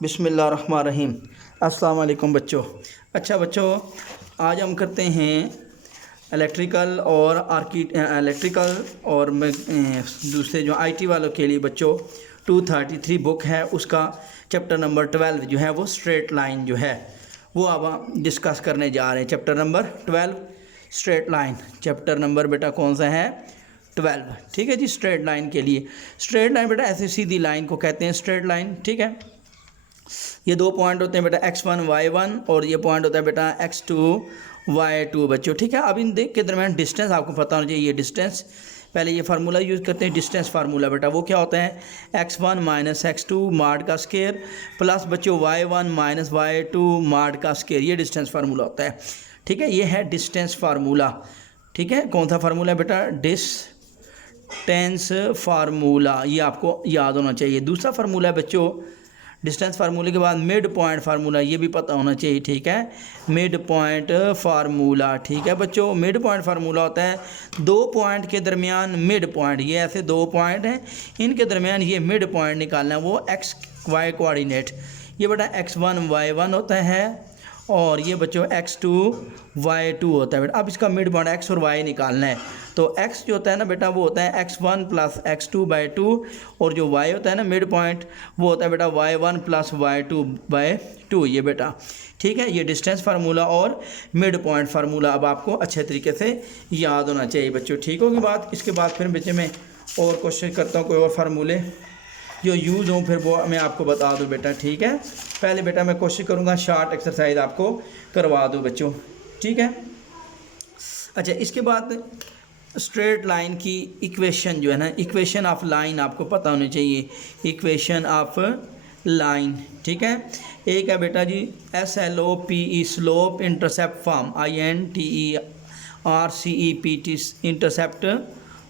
बिस्मिल्लाहिर्रहमानिर्रहीम। अस्सलाम वालेकुम बच्चों। अच्छा बच्चों, आज हम करते हैं इलेक्ट्रिकल और दूसरे जो आईटी वालों के लिए बच्चों 233 बुक है, उसका चैप्टर नंबर 12 जो है वो स्ट्रेट लाइन जो है वो अब हम डिस्कस करने जा रहे हैं। Chapter number 12 straight line. Chapter number बेटा कौन सा है? 12। ठीक है जी। स्ट्रेट लाइन के लिए, स्ट्रेट लाइन बेटा ऐसे सीधी लाइन को कहते हैं स्ट्रेट लाइन। ठीक है। ये दो पॉइंट होते हैं बेटा x1 y1 और ये पॉइंट होता है बेटा x2 y2 बच्चों। ठीक है। अब इन देख के दरम्यान डिस्टेंस आपको पता होना चाहिए। ये डिस्टेंस, पहले ये फार्मूला यूज़ करते हैं डिस्टेंस फार्मूला बेटा। वो क्या होता है? x1 माइनस x2 माड का स्केयर प्लस बच्चों y1 माइनस y2 माड का स्केयर। ये डिस्टेंस फार्मूला होता है। ठीक है। ये है डिस्टेंस फार्मूला। ठीक है। कौन सा फार्मूला है बेटा? Distance formula. ये आपको याद होना चाहिए। दूसरा फार्मूला है बच्चों डिस्टेंस फार्मूले के बाद मिड पॉइंट फार्मूला। ये भी पता होना चाहिए। ठीक है। Mid point formula. ठीक है बच्चों। मिड पॉइंट फार्मूला होता है दो पॉइंट के दरमियान मिड पॉइंट। ये ऐसे दो पॉइंट हैं, इनके दरमियान ये मिड पॉइंट निकालना है। वो एक्स वाई कोऑर्डिनेट, ये बेटा x1 y1 होता है और ये बच्चों x2 y2 होता है बेटा। अब इसका मिड पॉइंट x और y निकालना है। तो x जो होता है ना बेटा वो होता है x1 प्लस x2/2 और जो y होता है ना मिड पॉइंट वो होता है बेटा y1 प्लस y2/2। ये बेटा ठीक है। ये डिस्टेंस फार्मूला और मिड पॉइंट फार्मूला अब आपको अच्छे तरीके से याद होना चाहिए बच्चों। ठीक होगी बात। इसके बाद फिर बच्चे मैं और कोशिश करता हूँ कोई और फार्मूले जो यूज़ हों फिर वो मैं आपको बता दूँ बेटा। ठीक है। पहले बेटा मैं कोशिश करूँगा शॉर्ट एक्सरसाइज आपको करवा दूँ बच्चों। ठीक है। अच्छा, इसके बाद स्ट्रेट लाइन की इक्वेशन जो है ना, इक्वेशन ऑफ लाइन आपको पता होनी चाहिए। Equation of line. ठीक है। एक है बेटा जी SLOPE slope intercept form, INTERCEPT intercept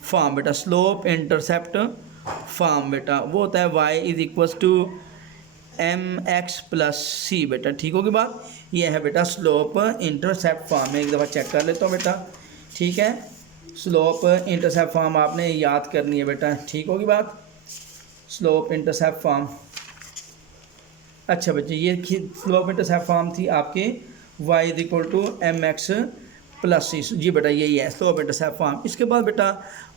form बेटा। स्लोप इंटरसेप्ट फॉर्म बेटा वो होता है y is equals to mx plus c बेटा। ठीक होगी बात। ये है बेटा स्लोप इंटरसेप्ट फॉर्म। मैं एक दफ़ा चेक कर लेता हूँ बेटा। ठीक है। स्लोप इंटरसेप्ट फॉर्म आपने याद करनी है बेटा। ठीक होगी बात। Slope intercept form. अच्छा बच्चे, ये स्लोप इंटरसेप्ट फॉर्म थी आपके y is equal to mx plus c। जी बेटा यही है स्लोप इंटरसेप्ट फॉर्म। इसके बाद बेटा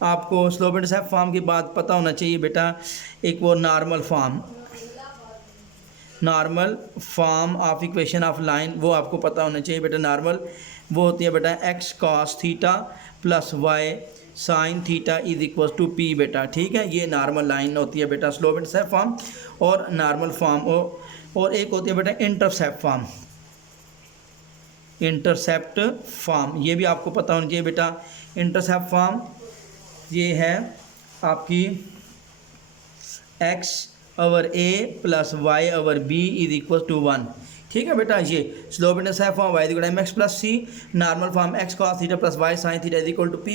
आपको स्लोप इंटरसेप्ट फॉर्म के बाद पता होना चाहिए बेटा एक वो normal form, normal form of equation of line वो आपको पता होना चाहिए बेटा। नॉर्मल वो होती है बेटा x cos theta plus y sine theta is equal to p बेटा। ठीक है। ये नॉर्मल लाइन होती है बेटा स्लोप इंटरसेप्ट फॉर्म और नॉर्मल फॉर्म। और एक होती है बेटा इंटरसेप्ट फॉर्म। इंटरसेप्ट फॉर्म ये भी आपको पता होना चाहिए बेटा। इंटरसेप्ट फॉर्म ये है आपकी x over a plus y over b is equal to 1। ठीक है बेटा। ये slope intercept form y equal mx plus c, normal form x cos theta plus y sine theta is equal to p,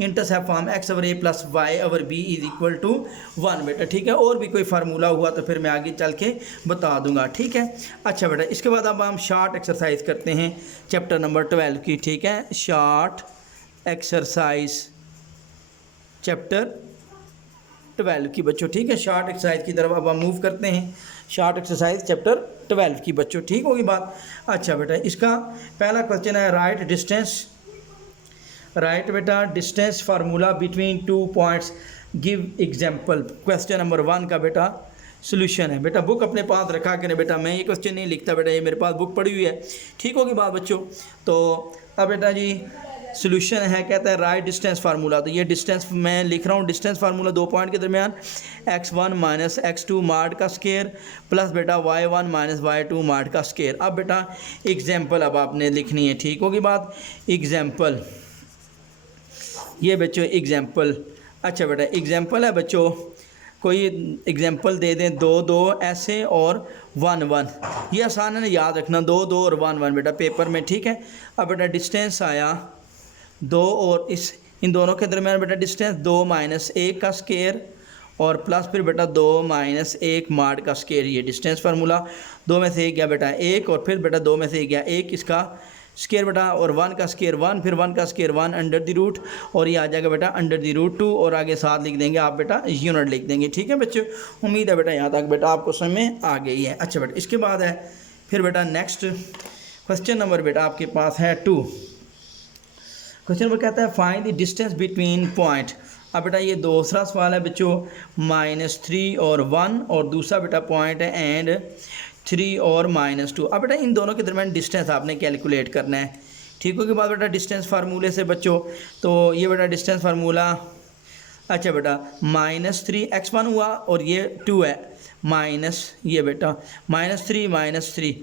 intercept form x over a plus y over b is equal to 1 बेटा। ठीक है। और भी कोई formula हुआ तो फिर मैं आगे चल के बता दूंगा। ठीक है। अच्छा बेटा, इसके बाद अब हम शॉर्ट एक्सरसाइज करते हैं चैप्टर नंबर 12 की। ठीक है। शॉर्ट एक्सरसाइज चैप्टर 12 की बच्चों। ठीक है। शॉर्ट एक्सरसाइज की तरफ अब हम मूव करते हैं। शॉर्ट एक्सरसाइज चैप्टर 12 की बच्चों। ठीक होगी बात। अच्छा बेटा, इसका पहला क्वेश्चन है राइट डिस्टेंस। राइट बेटा distance formula between two points, give example. Question number 1 का बेटा सोल्यूशन है बेटा। बुक अपने पास रखा करें बेटा। मैं ये क्वेश्चन नहीं लिखता बेटा, ये मेरे पास बुक पड़ी हुई है। ठीक होगी बात बच्चों। तो अब बेटा जी सोल्यूशन है, कहता है राइट डिस्टेंस फार्मूला। तो ये डिस्टेंस मैं लिख रहा हूँ। डिस्टेंस फार्मूला दो पॉइंट के दरमियान x1 माइनस x2 माड का स्केयर प्लस बेटा y1 माइनस y2 माड का स्केयर। अब बेटा एग्जाम्पल अब आपने लिखनी है। ठीक होगी बात। एग्जाम्पल ये बच्चों एग्जाम्पल। अच्छा बेटा एग्जाम्पल है बच्चों, कोई एग्जाम्पल दे दें 2 2 ऐसे और 1 1। ये आसान है ना याद रखना, 2 2 और 1 1 बेटा पेपर में। ठीक है। अब बेटा डिस्टेंस आया 2 और इन दोनों के दरमियान बेटा डिस्टेंस 2 माइनस 1 का स्केयर और प्लस फिर बेटा 2 माइनस 1 माड का स्केयर। ये डिस्टेंस फार्मूला। 2 में से 1 गया बेटा 1 और फिर बेटा 2 में से 1 गया 1, इसका स्केयर बेटा और 1 का स्केयर 1, फिर 1 का स्केयर 1 अंडर द रूट, और ये आ जाएगा बेटा अंडर द रूट 2, और आगे साथ लिख देंगे आप बेटा यूनिट लिख देंगे। ठीक है बच्चों, उम्मीद है बेटा यहाँ तक बेटा आपको समझ में आ गई है। अच्छा बेटा, इसके बाद है फिर बेटा नेक्स्ट क्वेश्चन नंबर बेटा आपके पास है 2। क्वेश्चन नंबर कहता है find the distance between point. अब बेटा ये दूसरा सवाल है बच्चों -3 और 1, और दूसरा बेटा पॉइंट है एंड 3 और -2। अब बेटा इन दोनों के दरमियान डिस्टेंस आपने कैलकुलेट करना है। ठीक हो, के बाद बेटा डिस्टेंस फार्मूले से बच्चों, तो ये बेटा डिस्टेंस फार्मूला, अच्छा बेटा -3 x1 हुआ और ये 2 है, माइनस ये बेटा -3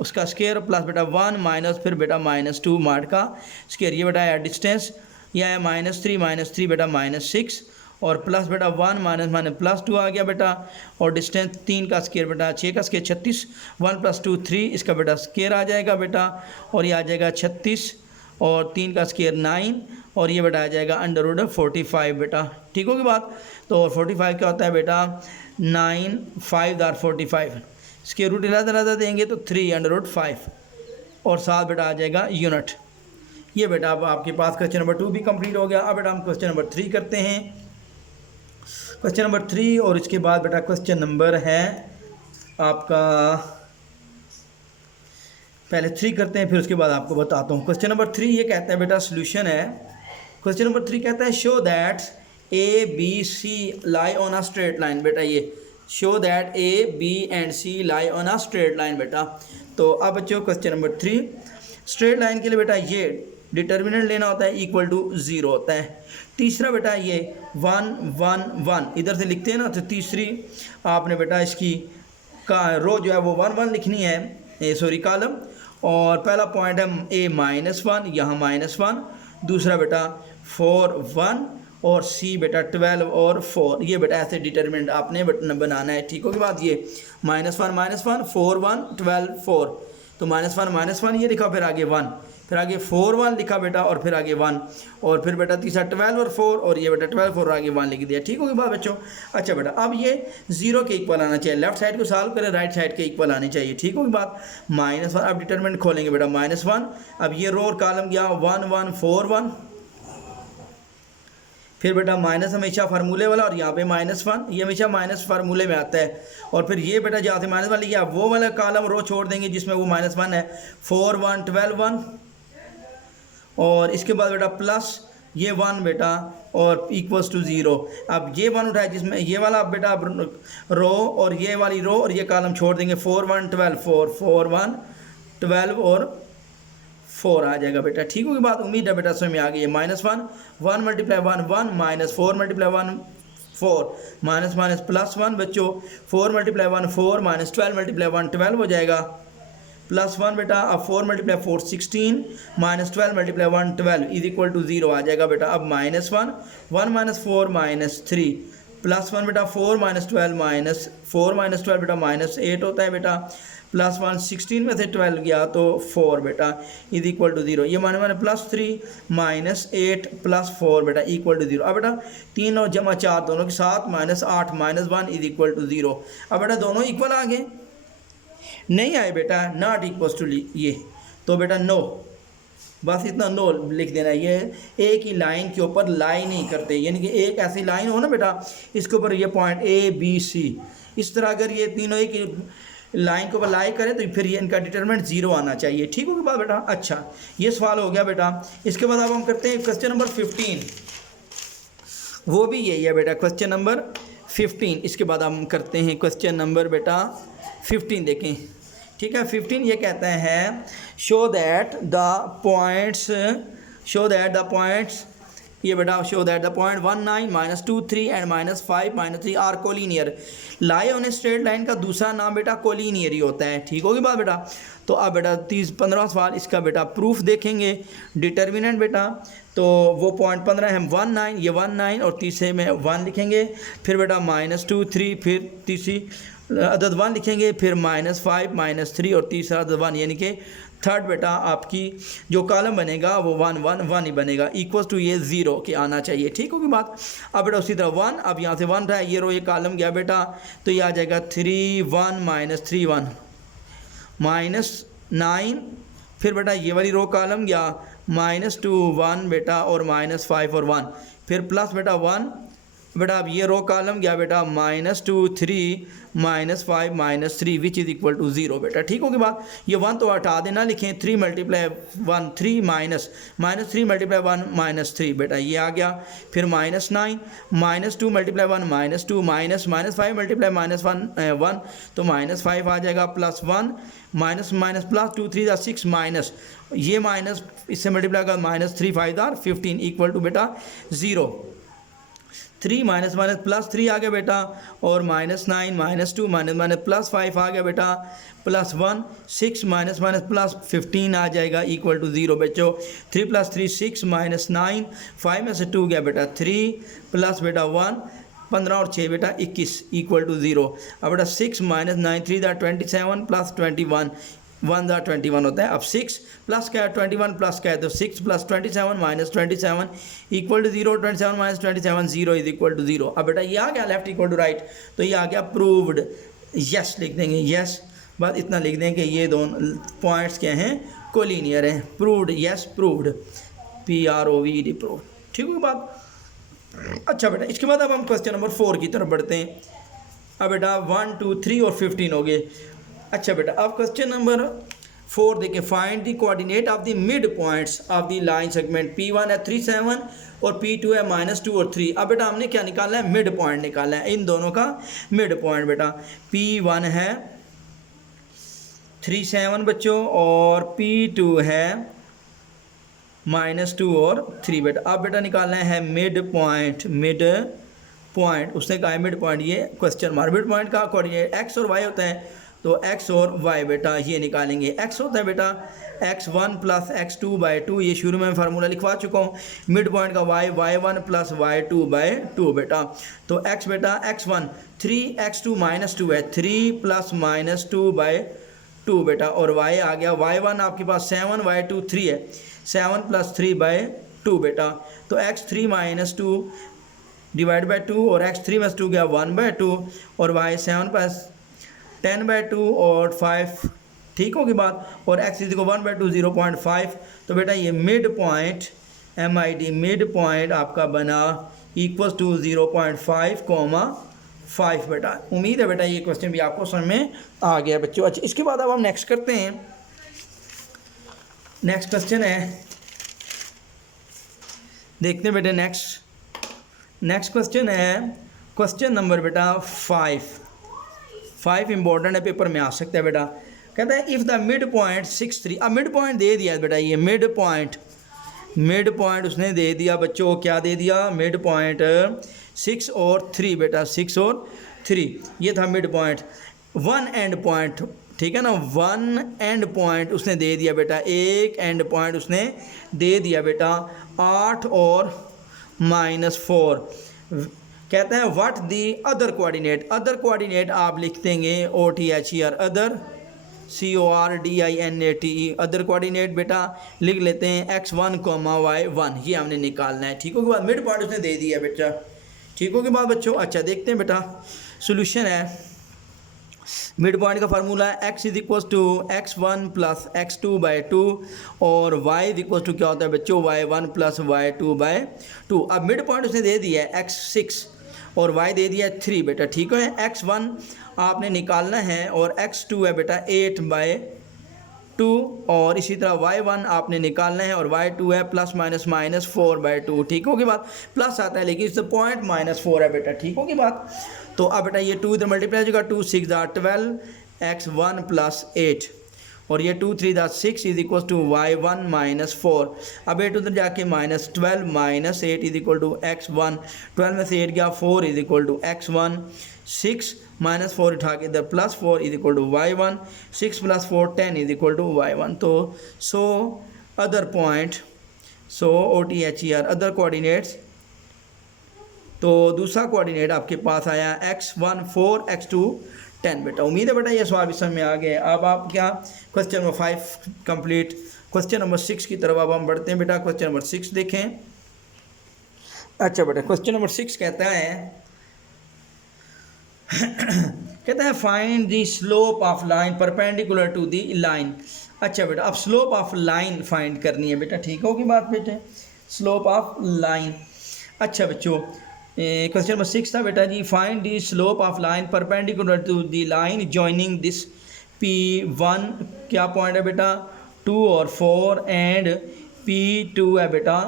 उसका स्केयर प्लस बेटा 1 माइनस फिर बेटा -2 मार्ट का स्केयर, ये बेटा है डिस्टेंस, यह है -3 बेटा -6, और प्लस बेटा 1 माइनस +2 आ गया बेटा, और डिस्टेंस 3 का स्केयर बेटा 6 का स्केयर 36, 1 + 2 3, इसका बेटा स्केयर आ जाएगा बेटा, और ये आ जाएगा 36, और 3 का स्केयर 9, और ये बेटा आ जाएगा √45 बेटा। ठीक होगी बात। तो 45 क्या होता है बेटा 9 5 45, स्केयर रूट इलादा देंगे तो 3√5, और साथ बेटा आ जाएगा यूनिट। ये बेटा अब आपके पास क्वेश्चन नंबर 2 भी कंप्लीट हो गया। अब बेटा हम क्वेश्चन नंबर 3 करते हैं, क्वेश्चन नंबर 3, और इसके बाद बेटा क्वेश्चन नंबर है आपका, पहले 3 करते हैं फिर उसके बाद आपको बताता हूँ। क्वेश्चन नंबर 3 ये कहता है बेटा सोल्यूशन है। क्वेश्चन नंबर 3 कहता है show that ABC lie on a straight line. बेटा ये show that AB and C lie on a straight line बेटा। तो अब बच्चों क्वेश्चन नंबर 3, स्ट्रेट लाइन के लिए बेटा ये डिटर्मिनेंट लेना होता है =0 होता है। तीसरा बेटा ये 1 1 1 इधर से लिखते हैं ना, तो तीसरी आपने बेटा इसकी का रो जो है वो 1 1 लिखनी है, सॉरी कॉलम, और पहला पॉइंट है A-1, यहाँ -1, दूसरा बेटा 4 1, और C बेटा 12 और 4, ये बेटा ऐसे डिटर्मिनेंट आपने बनाना है। ठीक होगी बात। ये -1 -1 4 1 12 4, तो -1 -1 ये लिखा, फिर आगे 1, फिर आगे 4 1 लिखा बेटा, और फिर आगे 1, और फिर बेटा तीसरा 12 और 4, और ये बेटा 12 4 और आगे 1 लिख दिया। ठीक होगी बात बच्चों। अच्छा बेटा, अब ये 0 के इक्वल आना चाहिए, लेफ्ट साइड को सॉल्व करें, राइट साइड के इक्वल आनी चाहिए। ठीक होगी बात। -1, अब डिटरमिनेंट खोलेंगे बेटा -1, अब ये रो और कॉलम गया 1 1 4 1, फिर बेटा माइनस हमेशा फार्मूले वाला, और यहाँ पे -1, ये हमेशा माइनस फार्मूले में आता है, और फिर ये बेटा जहाँ से -1 लिया वो वाला कॉलम रो छोड़ देंगे जिसमें वो -1 है, 4 1 12 1, और इसके बाद बेटा प्लस ये 1 बेटा, और =0। अब ये 1 उठाए जिसमें ये वाला बेटा रो, और ये वाली रो और ये कॉलम छोड़ देंगे, 4 1 12 4 4 1 12 और 4 आ जाएगा बेटा। ठीक होगी बात। उम्मीद है बेटा समझ में आ गई है। -1 1 × 1 1 -4 × 1 4 माइनस +1 बच्चों, 4 × 1 4 -12 × 1 12 हो जाएगा, +1 बेटा, अब 4 × 4 16 -12 × 1 12 =0 आ जाएगा बेटा। अब -1 1 - 4 -3 +1 बेटा 4 -12 4 -12 बेटा -8 होता है बेटा, +1 16 में से 12 गया तो 4 बेटा =0। ये माने +3 -8 +4 बेटा =0। अब बेटा 3 और जमा 4 दोनों के साथ -8 -1 =0। अब बेटा दोनों इक्वल आ गए, नहीं आए बेटा नॉट इक्वल टू ये, तो बेटा नो, बस इतना नो लिख देना। ये एक ही लाइन के ऊपर लाई नहीं करते, यानी कि एक ऐसी लाइन हो ना बेटा, इसके ऊपर ये पॉइंट A-B-C, इस तरह अगर ये तीनों एक लाइन के ऊपर लाई करें तो फिर ये इनका डिटरमिनेंट 0 आना चाहिए। ठीक होगी बात बेटा। अच्छा, ये सवाल हो गया बेटा। इसके बाद अब हम करते हैं क्वेश्चन नंबर 15, वो भी यही है बेटा, क्वेश्चन नंबर 15। इसके बाद हम करते हैं क्वेश्चन नंबर बेटा 15, देखें। ठीक है, 15 ये कहता है शो दैट द पॉइंट्स ये बेटा show that the point 1 9 -2 3 and -5 -3 are collinear lie on a straight line का दूसरा नाम बेटा कोलिनियर ही होता है। ठीक होगी बात बेटा। तो अब बेटा 15वां सवाल, इसका बेटा प्रूफ देखेंगे। डिटर्मिनेंट बेटा, तो वो पॉइंट 15 है 1 9, ये 1 9, और तीसरे में 1 लिखेंगे, फिर बेटा -2 3, फिर तीसरी अदद 1 लिखेंगे, फिर -5 -3 और तीसरा अदद 1, यानी कि थर्ड बेटा आपकी जो कॉलम बनेगा वो 1 1 1 ही बनेगा, इक्वल टू ये 0 के आना चाहिए। ठीक होगी बात। अब बेटा उसी तरह 1, अब यहाँ से 1 था, ये रो ये कॉलम गया बेटा, तो ये आ जाएगा 3 1 -3 1 -9 फिर बेटा ये वाली रो कॉलम गया -2 1 बेटा और -5 और 1, फिर प्लस बेटा 1 बेटा। अब ये रो कॉलम गया बेटा -2 3 -5 -3 विच इज़ इक्वल टू 0 बेटा। ठीक होगी बात। ये 1 तो हटा देना, लिखें 3 × 1 3 माइनस -3 × 1 -3 बेटा ये आ गया। फिर -9 -2 × 1 -2 -5 × -1 तो -5 आ जाएगा, +1 माइनस माइनस प्लस 2 3 6 माइनस ये माइनस इससे मल्टीप्लाई कर -3 5 15 इक्वल टू बेटा 0। 3 माइनस माइनस +3 आ गया बेटा और -9 -2 +5 आ गया बेटा +1 6 माइनस माइनस +15 आ जाएगा इक्वल टू 0 बच्चों। 3 + 3 6 -9 5 में से 2 गया बेटा 3 प्लस बेटा 1 15 और 6 बेटा 21 इक्वल टू 0। अब बेटा 6 - 9 3 27 + 21 1 21 होता है। अब 6 प्लस क्या है 21 प्लस क्या है तो 6 + 27 - 27 equal to 0 27 - 27 0 is equal to 0। अब बेटा ये आ गया लेफ्ट इक्वल टू राइट, तो ये आ गया प्रूव्ड। यस लिख देंगे, यस बस इतना लिख देंगे कि ये दोनों पॉइंट्स क्या हैं कोलिनियर हैं। Proved, yes proved, PROVED proved. ठीक है बात। अच्छा बेटा इसके बाद अब हम क्वेश्चन नंबर 4 की तरफ बढ़ते हैं। अब बेटा 1 2 3 और 15 हो गए। अच्छा बेटा अब क्वेश्चन नंबर 4 देखिए, find the coordinate of the mid points of the line segment P1 है 3 7 और P2 है -2 और 3। अब बेटा हमने क्या निकालना है, मिड पॉइंट निकालना है, इन दोनों का मिड पॉइंट बेटा। P1 है 3 7 बच्चों और P2 है -2 और 3 बेटा। अब बेटा निकालना है मिड पॉइंट, मिड पॉइंट उसने कहा है मिड पॉइंट, ये क्वेश्चन मार्क। मिड पॉइंट का कोऑर्डिनेट x और y होता है, तो x और y बेटा ये निकालेंगे। x होता है बेटा x1 + x2/2, ये शुरू में फार्मूला लिखवा चुका हूँ। मिड पॉइंट का y y1 + y2/2 बेटा। तो x बेटा x1 3x2 -2 है, 3 + -2/2 बेटा, और y आ गया y1 आपके पास 7 y2 3 है, 7 + 3/2 बेटा। तो x3 - 2 / 2 और x3 - 2 गया 1/2 और y 7 + 10/2 और 5। ठीक होगी बात। और x = 1/2 0.5। तो बेटा ये mid point MID mid point आपका बना इक्वल्स टू 0.5, 5 बेटा। उम्मीद है बेटा ये क्वेश्चन भी आपको समझ में आ गया बच्चों। अच्छा इसके बाद अब हम नेक्स्ट करते हैं। नेक्स्ट क्वेश्चन है, देखते हैं बेटे नेक्स्ट क्वेश्चन है क्वेश्चन नंबर बेटा 5 इंपॉर्टेंट है, पेपर में आ सकता है बेटा। कहता है इफ़ द मिड पॉइंट 6 3। अब मिड पॉइंट दे दिया बेटा, ये मिड पॉइंट उसने दे दिया बच्चों। क्या दे दिया, मिड पॉइंट 6 और 3 बेटा, 6 और 3 ये था mid point. One and point, ठीक है ना, वन एंड पॉइंट उसने दे दिया बेटा, एक एंड पॉइंट उसने दे दिया बेटा 8 और -4। कहता है what the other coordinate. Other coordinate आप लिख देंगे OTHER, other CORDINATE, other coordinate बेटा लिख लेते हैं x1, y1, ये हमने निकालना है। ठीक होगी बात। मिड पॉइंट उसने दे दिया बेटा, ठीक होगी बात बच्चों। अच्छा देखते हैं बेटा सोल्यूशन है। मिड पॉइंट का फार्मूला है x = x1 + x2/2 और y = क्या होता है बच्चों, y1 + y2/2। अब मिड पॉइंट उसने दे दिया है x6 और y दे दिया है 3 बेटा। ठीक है, x1 आपने निकालना है और x2 है बेटा 8/2 और इसी तरह y1 आपने निकालना है और y2 है ±-4/2। ठीक होगी बात। प्लस आता है लेकिन इससे पॉइंट -4 है बेटा। ठीक होगी बात। तो अब बेटा ये 2 इधर मल्टीप्लाई हो जाएगा, 2 6 12 x1 + 8 और ये 2 3 6 इज इक्वल टू y1 -4। अब 8 उधर जाके -12 -8 इज इक्वल टू x1, 12 में से 8 गया 4 इज इक्वल टू x1, 6 -4 उठा के इधर +4 is equal to y1, 6 + 4 10 is equal to y1। तो so other point, so OTHER other coordinates. तो दूसरा कोऑर्डिनेट आपके पास आया x1 4 x2 10 बेटा। उम्मीद है बेटा ये सवाल समझ में आ गया। अब आप क्या question number 5 complete. Question number 6 की तरफ अब हम बढ़ते हैं बेटा। क्वेश्चन नंबर 6 देखें। अच्छा बेटा क्वेश्चन नंबर 6 कहता है find the slope of line perpendicular to the line. अच्छा बेटा, अब स्लोप ऑफ लाइन फाइंड करनी है बेटा, ठीक होगी बात बेटे, स्लोप ऑफ लाइन। अच्छा बच्चों, क्वेश्चन नंबर 6 था बेटा जी, find the slope of line perpendicular to the line joining this P1 क्या पॉइंट है बेटा 2 और 4 एंड P2 है बेटा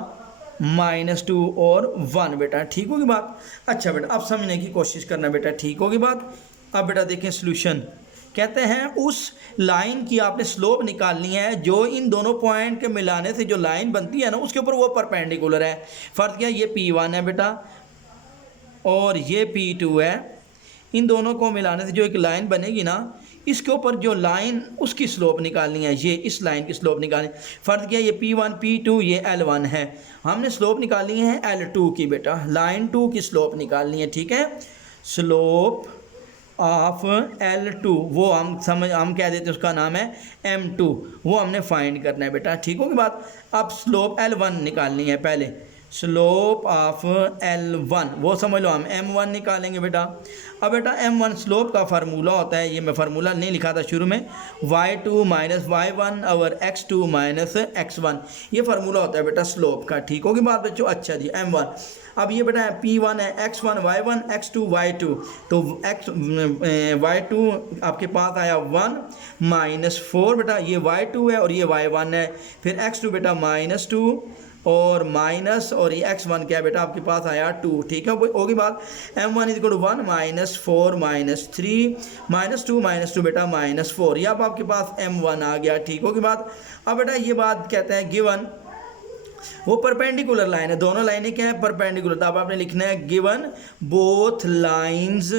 -2 और 1 बेटा, ठीक होगी बात। अच्छा बेटा, अब समझने की कोशिश करना बेटा, ठीक होगी बात। अब बेटा देखें सोल्यूशन, कहते हैं उस लाइन की आपने स्लोप निकालनी है जो इन दोनों पॉइंट के मिलाने से जो लाइन बनती है ना उसके ऊपर वो परपेंडिकुलर है। फर्ज क्या, ये P1 है बेटा और ये P2 है, इन दोनों को मिलाने से जो एक लाइन बनेगी ना इसके ऊपर जो लाइन उसकी स्लोप निकालनी है, ये इस लाइन की स्लोप निकालनी। फर्ज किया ये P1 P2 ये L1 है, हमने स्लोप निकालनी है L2 की बेटा, लाइन 2 की स्लोप निकालनी है, ठीक है। स्लोप ऑफ L2 वो हम कह देते हैं उसका नाम है M2, वो हमने फाइंड करना है बेटा, ठीक होगी बात। अब स्लोप L1 निकालनी है, पहले स्लोप ऑफ L1 वो समझ लो हम M1 निकालेंगे बेटा। अब बेटा M1 स्लोप का फार्मूला होता है, ये मैं फार्मूला नहीं लिखा था शुरू में, y2 माइनस y1 और x2 माइनस x1, ये फार्मूला होता है बेटा स्लोप का, ठीक होगी बात बच्चों। अच्छा जी, M1, अब ये बेटा P1 है x1 y1 x2 y2, तो y2 आपके पास आया 1 माइनस 4 बेटा, ये y2 है और ये y1 है, फिर x2 बेटा -2 और माइनस और ये x1 क्या है बेटा आपके पास आया 2, ठीक है होगी बात। M1 = 1 -4 -3 -2 बेटा -4, ये अब आपके पास M1 आ गया, ठीक होगी बात। अब बेटा ये बात कहते हैं गिवन वो परपेंडिकुलर लाइन है, दोनों लाइनें क्या है परपेंडिकुलर, तो अब आपने लिखना है given both lines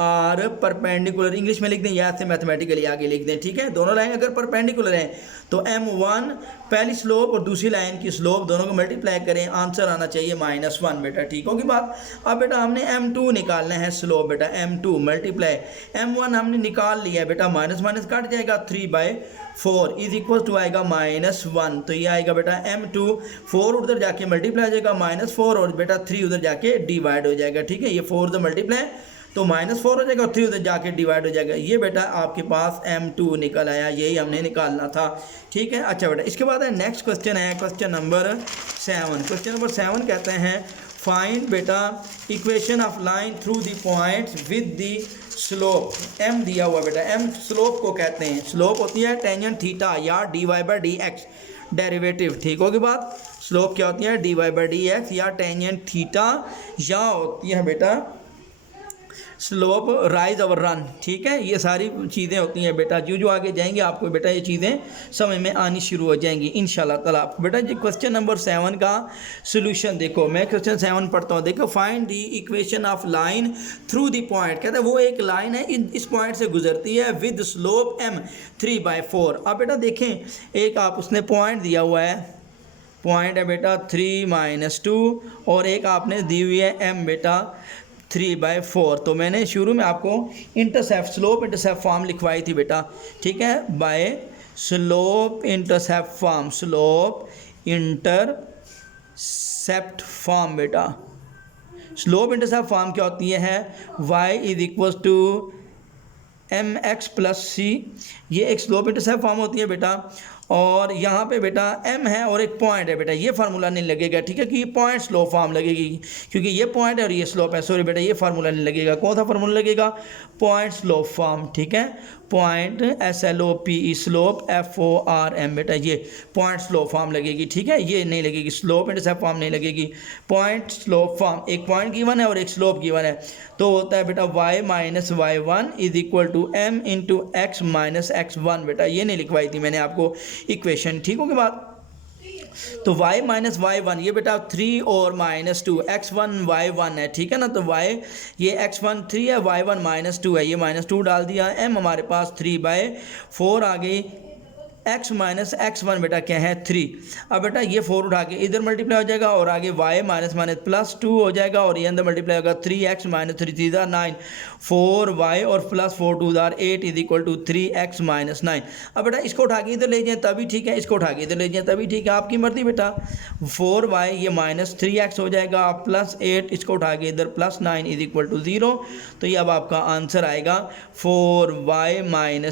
are perpendicular, English में लिख दें या से मैथमेटिकली आगे लिख दें, ठीक है। दोनों लाइन अगर परपेंडिकुलर हैं तो M1 पहली स्लोप और दूसरी लाइन की स्लोप दोनों को मल्टीप्लाई करें, आंसर आना चाहिए -1 बेटा, ठीक होगी बात। अब बेटा हमने M2 निकालना है स्लोप बेटा, M2 मल्टीप्लाई M1 हमने निकाल लिया है बेटा, माइनस माइनस कट जाएगा 3/4 = आएगा -1, तो ये आएगा बेटा M2, 4 उधर जाके मल्टीप्लाई हो जाएगा -4 और बेटा 3 उधर जाके डिवाइड हो जाएगा, ठीक है। ये 4 उधर मल्टीप्लाई तो -4 हो जाएगा और 3 उधर जाके डिवाइड हो जाएगा, ये बेटा आपके पास M2 निकल आया, यही हमने निकालना था, ठीक है। अच्छा बेटा, इसके बाद है नेक्स्ट क्वेश्चन है क्वेश्चन नंबर 7। क्वेश्चन नंबर 7 कहते हैं फाइंड बेटा equation of line through the points with the slope, M दिया हुआ बेटा, M स्लोप को कहते हैं, स्लोप होती है टेंजेंट थीटा या dy/dx डेरिवेटिव, ठीक होगी बात। स्लोप क्या होती है dy/dx या टेंजेंट थीटा, या होती है बेटा स्लोप राइज और रन, ठीक है। ये सारी चीज़ें होती हैं बेटा, जो आगे जाएंगे आपको बेटा ये चीज़ें समझ में आनी शुरू हो जाएंगी इंशाल्लाह ताला। आपको बेटा जी क्वेश्चन नंबर 7 का सोल्यूशन देखो, मैं क्वेश्चन 7 पढ़ता हूँ, देखो find the equation of line through the point, कहते हैं वो एक लाइन है इस पॉइंट से गुजरती है विद स्लोप M 3/4। अब बेटा देखें एक आप उसने पॉइंट दिया हुआ है, पॉइंट है बेटा 3 - 2 और एक आपने दी हुई है M बेटा 3/4, तो मैंने शुरू में आपको इंटरसेप्ट स्लोप इंटरसेप्ट फॉर्म लिखवाई थी बेटा, ठीक है, by slope intercept form, slope intercept form बेटा। स्लोप इंटरसेप्ट फॉर्म क्या होती है y = mx + c, ये एक स्लोप इंटरसेप्ट फॉर्म होती है बेटा, और यहाँ पे बेटा M है और एक पॉइंट है बेटा, ये फार्मूला नहीं लगेगा, ठीक है, कि ये पॉइंट स्लोप फॉर्म लगेगी, क्योंकि ये पॉइंट है और ये स्लोप है, सॉरी बेटा ये फार्मूला नहीं लगेगा। कौन सा फार्मूला लगेगा पॉइंट स्लोप फॉर्म, ठीक है, पॉइंट SLOPE स्लोप FORM बेटा, ये पॉइंट स्लोप फॉर्म लगेगी, ठीक है, ये नहीं लगेगी, स्लोप इंटरसेप्ट फॉर्म नहीं लगेगी, पॉइंट स्लोप फॉर्म, एक पॉइंट गिवन है और एक स्लोप गिवन है, तो होता है बेटा y - y1 = M × x - x1 बेटा, ये नहीं लिखवाई थी मैंने आपको इक्वेशन, ठीक होगी बात। तो y - y1 ये बेटा 3 और -2, x1 y1 है, ठीक है ना, तो y ये x1 3 है, y1 -2 है, ये -2 डाल दिया, M हमारे पास 3/4 आ गई, x - x1 बेटा क्या है 3। अब बेटा ये 4 उठा के इधर मल्टीप्लाई हो जाएगा और आगे y -+2 हो जाएगा और ये अंदर मल्टीप्लाई होगा 3x - 3 = 9, 4y और +4 2 = 8 = 3x - 9। अब बेटा इसको उठा के इधर ले जाएं तभी ठीक है, इसको उठा के इधर ले जाएं तभी ठीक है, आपकी मर्जी बेटा। 4y ये -3x हो जाएगा +8, इसको उठा के इधर +9 = 0, तो ये अब आपका आंसर आएगा 4y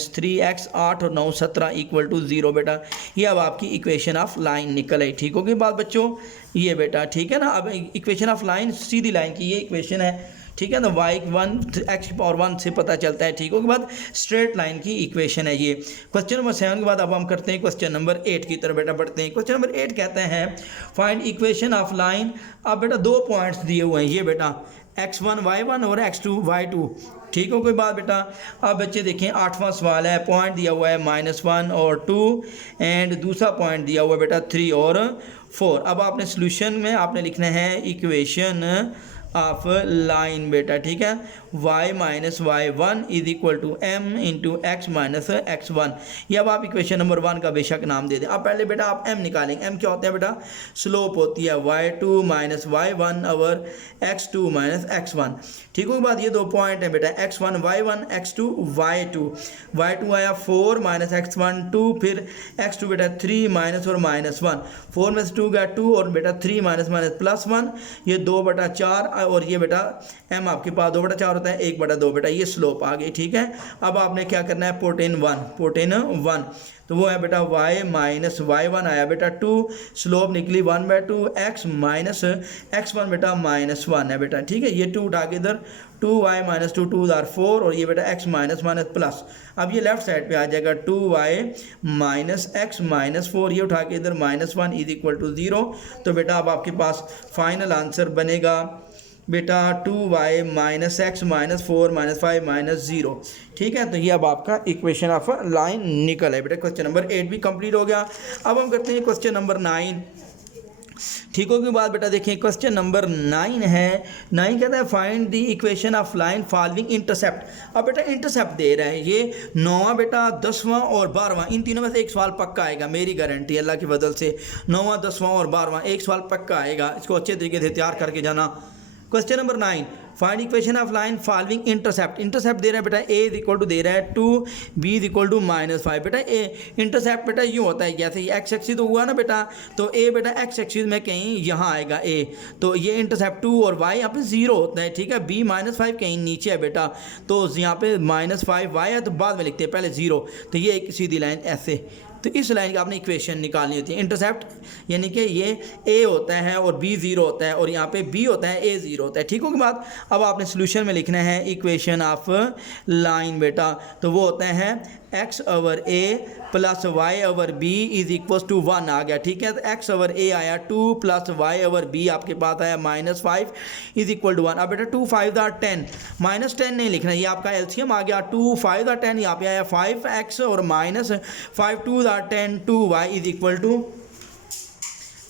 - 3x 8 और 9 17 = 0 बेटा। ये अब आपकी इक्वेशन ऑफ लाइन निकल आई। ठीक होगी बात बच्चों, ये बेटा ठीक है ना। अब equation of line Sidhi line की ये इक्वेशन है, ठीक है ना। y1 x⁴ से पता चलता है। ठीक होगी बात, स्ट्रेट लाइन की इक्वेशन है ये। क्वेश्चन नंबर 7 के बाद अब हम करते हैं क्वेश्चन नंबर 8 की तरफ बेटा बढ़ते हैं। क्वेश्चन नंबर 8 कहते हैं फाइंड इक्वेशन ऑफ लाइन। अब बेटा 2 पॉइंट्स दिए हुए हैं ये बेटा, x1 y1 और x2 y2। ठीक हो कोई बात बेटा। अब बच्चे देखें 8वां सवाल है, पॉइंट दिया हुआ है -1 और 2 एंड दूसरा पॉइंट दिया हुआ है बेटा 3 और 4। अब आपने सोल्यूशन में आपने लिखना है इक्वेशन ऑफ लाइन बेटा, ठीक है। y minus y1 is equal to m into x minus x1। ये अब आप इक्वेशन नंबर 1 का बेशक नाम दे दें। अब पहले बेटा आप m निकालेंगे। m क्या होता है बेटा, स्लोप होती है y2 माइनस y1 और x2 माइनस x1। ठीक हो बात, ये 2 पॉइंट है बेटा, x1 y1 x2 y2। y2 आया 4 माइनस x1 2, फिर x2 बेटा 3 माइनस और -1, 4 में से 2 गया 2 और बेटा 3 माइनस माइनस +1, ये 2/4 और ये बेटा m आपके पास 2/4 होता है, 1/2 बेटा, ये स्लोप आ गई। ठीक है। अब आपने क्या करना है, पुट इन 1 तो वो है बेटा y माइनस y1 आया बेटा 2, स्लोप निकली 1/2, x माइनस x1 बेटा -1 है बेटा। ठीक है, ये 2 उठा के इधर 2y माइनस 2 2 आर 4 और ये बेटा x माइनस माइनस प्लस। अब ये लेफ्ट साइड पे आ जाएगा 2y माइनस x माइनस 4, ये उठा के इधर -1 इज इक्वल टू 0। तो बेटा अब आपके पास फाइनल आंसर बनेगा बेटा 2y minus x minus 4 minus 5 minus 0। ठीक है, तो ये अब आपका इक्वेशन ऑफ लाइन निकल है बेटा। क्वेश्चन नंबर 8 भी कंप्लीट हो गया। अब हम करते हैं क्वेश्चन नंबर 9। ठीक होगी बात बेटा। देखिए क्वेश्चन नंबर 9 है, 9 कहता है find the equation of line following intercept. अब बेटा इंटरसेप्ट दे रहा है ये 9वां बेटा 10वां और 12वां, इन तीनों में से एक सवाल पक्का आएगा, मेरी गारंटी अल्लाह की बदल से। 9वां 10वां और 12वां एक सवाल पक्का आएगा, इसको अच्छे तरीके से तैयार करके जाना। Question number 9, find equation of line following intercept. Intercept दे रहा है बेटा a इज इक्वल टू दे रहा है 2, b इज इक्वल टू -5। बेटा ए इंटरसेप्ट बेटा यूँ होता है, जैसे ये एक्स एक्सिस तो हुआ ना बेटा, तो a बेटा एक्स एक्सिस में कहीं यहाँ आएगा a, तो ये इंटरसेप्ट 2 और y यहाँ पे 0 होता है। ठीक है, b -5 कहीं नीचे है बेटा, तो यहाँ पे -5y है, तो बाद में लिखते हैं पहले 0, तो ये एक सीधी लाइन ऐसे। तो इस लाइन की आपने इक्वेशन निकालनी होती है। इंटरसेप्ट यानी कि ये a होता है और b 0 होता है और यहाँ पे b होता है, a 0 होता है। ठीक होगी बात। अब आपने सोल्यूशन में लिखना है इक्वेशन ऑफ लाइन बेटा, तो वो होता है x over a plus y over b is equal to 1 आ गया। ठीक है, तो x ओवर a आया 2 प्लस y ओवर b आपके पास आया -5 इज इक्वल टू 1। अब बेटा 2 5 10, -10 नहीं लिखना, ये आपका एलसीएम आ गया। 2 5 10 यहाँ पे आया 5x और -5 2 10 2y इज इक्वल टू,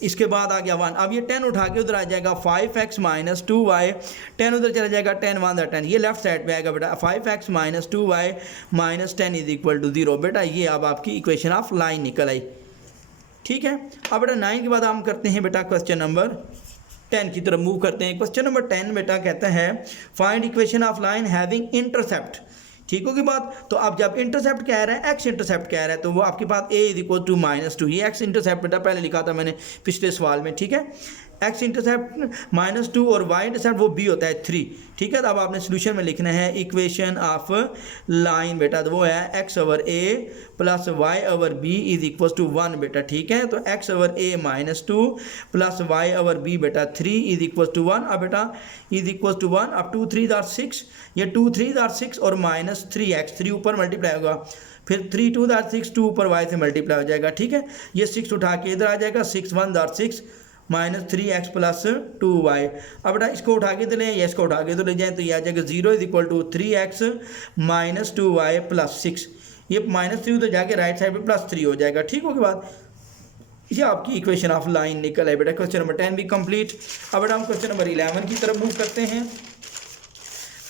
इसके बाद आ गया 1। अब ये 10 उठा के उधर आ जाएगा 5x माइनस 2y, 10 उधर चला जाएगा 10 1 10, ये लेफ्ट साइड पे आएगा बेटा 5x minus 2y minus 10 is equal to 0। बेटा ये अब आपकी इक्वेशन ऑफ लाइन निकल आई। ठीक है, अब बेटा 9 के बाद हम करते हैं बेटा क्वेश्चन नंबर 10 की तरफ मूव करते हैं। क्वेश्चन नंबर 10 बेटा कहता है find equation of line having intercept. ठीक होगी बात। तो अब जब इंटरसेप्ट कह रहा है, एक्स इंटरसेप्ट कह रहा है, तो वो आपके पास a इज इक्वल टू -2, ये एक्स इंटरसेप्ट बेटा पहले लिखा था मैंने पिछले सवाल में। ठीक है, एक्स इंटरसेप्ट -2 और y इंटरसेप्ट वो b होता है 3। ठीक है, तो अब आपने सोल्यूशन में लिखना है इक्वेशन ऑफ लाइन बेटा, तो वो है x over a plus y over b is equal to 1 बेटा। ठीक है, तो x over a -2 plus y over b बेटा 3 इज इक्वल टू 1। अब बेटा इज इक्वल टू 1, अब 2 3 6, ये 2 3 6 और -3x, 3 ऊपर मल्टीप्लाई होगा, फिर 3 2 6, 2 ऊपर y से मल्टीप्लाई हो जाएगा। ठीक है, ये 6 उठा के इधर आ जाएगा, 6 1 6 -3x प्लस 2y। अब बेटा इसको उठा के ले या इसको उठा के तो ले जाएँ, तो ये आ जाएगा 0 is equal to 3x minus 2y plus 6, ये -3 उधर जाके राइट साइड पे +3 हो जाएगा। ठीक होगी बात, ये आपकी इक्वेशन ऑफ लाइन निकल है बेटा। क्वेश्चन नंबर 10 भी कंप्लीट। अब बेटा हम क्वेश्चन नंबर 11 की तरफ मूव करते हैं।